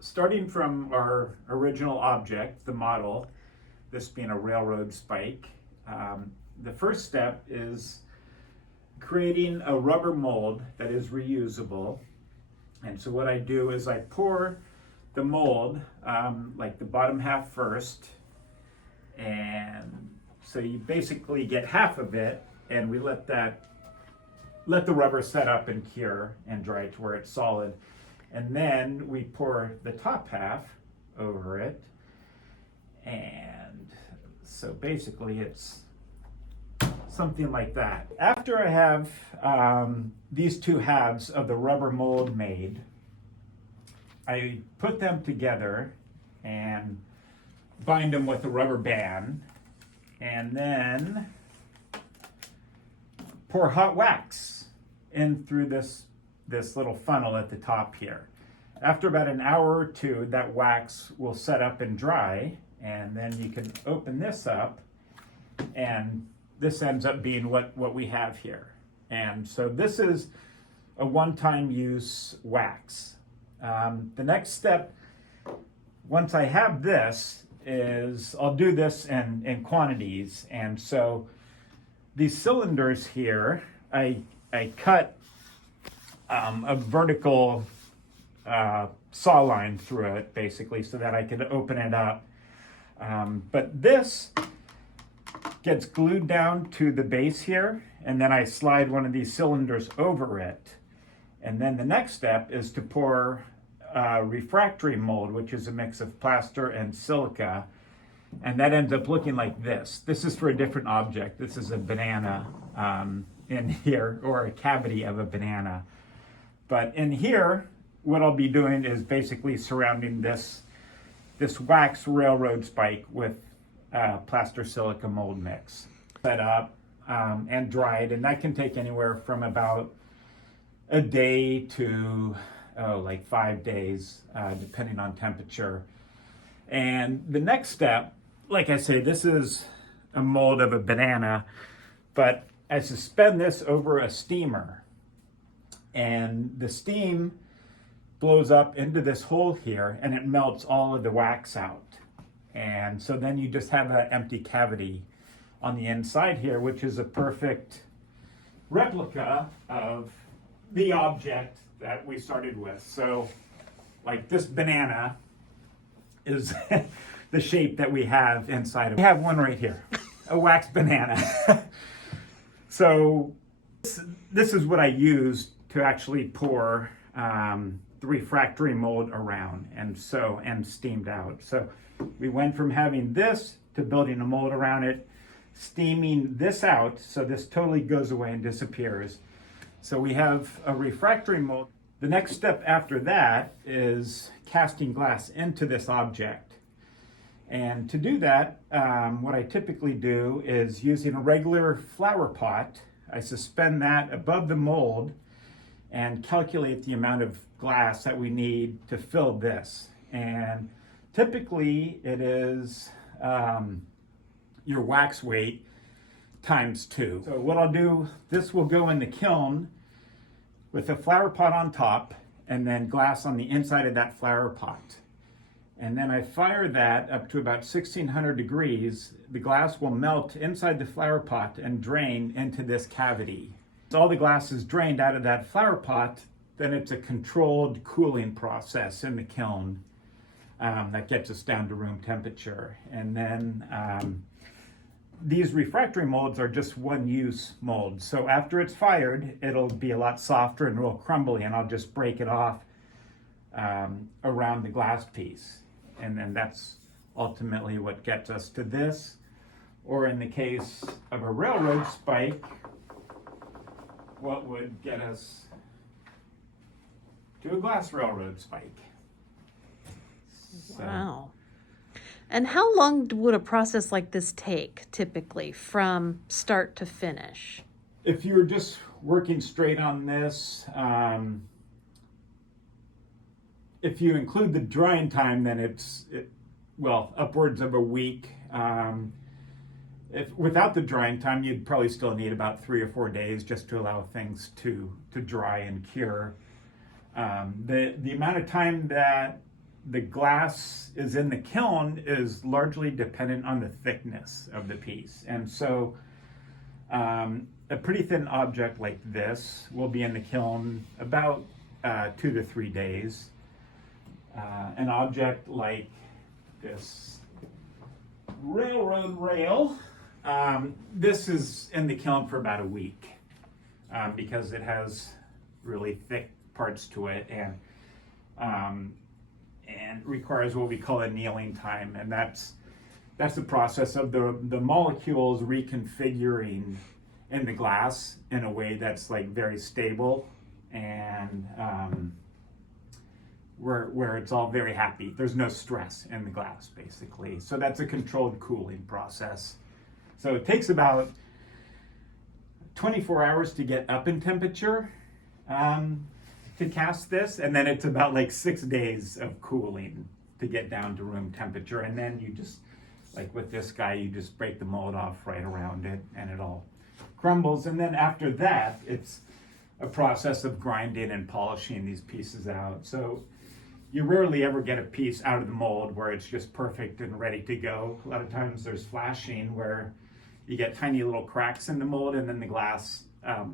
starting from our original object, the model, this being a railroad spike, the first step is creating a rubber mold that is reusable. And so what I do is I pour the mold, like the bottom half first, and so you basically get half of it, and we let the rubber set up and cure and dry to where it's solid. And then we pour the top half over it. And so basically it's something like that. After I have these two halves of the rubber mold made, I put them together and bind them with a rubber band, and then pour hot wax in through this little funnel at the top here. After about an hour or two, that wax will set up and dry, and then you can open this up, and this ends up being what we have here. And so this is a one-time use wax. The next step, once I have this, is I'll do this in quantities. And so these cylinders here, I cut a vertical saw line through it, basically, so that I could open it up. But this gets glued down to the base here, and then I slide one of these cylinders over it. And then the next step is to pour refractory mold, which is a mix of plaster and silica, and that ends up looking like this. This is for a different object. This is a banana in here, or a cavity of a banana. But in here, what I'll be doing is basically surrounding this wax railroad spike with plaster silica mold mix. Set up and dried, and that can take anywhere from about a day to like 5 days, depending on temperature. And the next step, like I say, this is a mold of a banana, but I suspend this over a steamer, and the steam blows up into this hole here, and it melts all of the wax out. And so then you just have an empty cavity on the inside here, which is a perfect replica of the object that we started with. So like this banana is the shape that we have inside of it. We have one right here, a wax banana. So this is what I used to actually pour the refractory mold around and steamed out. So we went from having this to building a mold around it, steaming this out, so this totally goes away and disappears. So we have a refractory mold. The next step after that is casting glass into this object. And to do that, what I typically do is using a regular flower pot, I suspend that above the mold and calculate the amount of glass that we need to fill this. And typically it is your wax weight times 2. So what I'll do, this will go in the kiln with a flower pot on top and then glass on the inside of that flower pot. And then I fire that up to about 1600 degrees. The glass will melt inside the flower pot and drain into this cavity. So all the glass is drained out of that flower pot, then it's a controlled cooling process in the kiln that gets us down to room temperature. And then these refractory molds are just one-use molds. So after it's fired, it'll be a lot softer and real crumbly, and I'll just break it off around the glass piece. And then that's ultimately what gets us to this. Or in the case of a railroad spike, what would get us to a glass railroad spike. So, wow. And how long would a process like this take, typically, from start to finish? If you were just working straight on this, if you include the drying time, then it's upwards of a week. If without the drying time, you'd probably still need about 3 or 4 days just to allow things to dry and cure. The amount of time that the glass is in the kiln is largely dependent on the thickness of the piece. And so a pretty thin object like this will be in the kiln about 2 to 3 days. An object like this railroad rail, this is in the kiln for about a week because it has really thick parts to it and requires what we call annealing time, and that's the process of the molecules reconfiguring in the glass in a way that's like very stable and where it's all very happy. There's no stress in the glass, basically. So that's a controlled cooling process. So it takes about 24 hours to get up in temperature to cast this, and then it's about like 6 days of cooling to get down to room temperature. And then you just, like with this guy, you just break the mold off right around it and it all crumbles. And then after that, it's a process of grinding and polishing these pieces out. So you rarely ever get a piece out of the mold where it's just perfect and ready to go. A lot of times there's flashing where you get tiny little cracks in the mold, and then the glass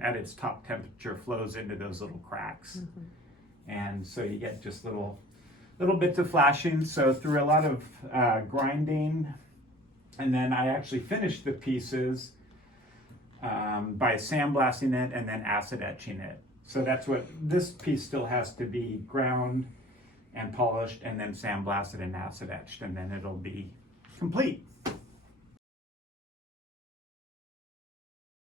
at its top temperature flows into those little cracks. And so you get just little bits of flashing. So through a lot of grinding, and then I actually finished the pieces by sandblasting it and then acid etching it. So that's what this piece still has to be ground and polished and then sandblasted and acid etched, and then it'll be complete.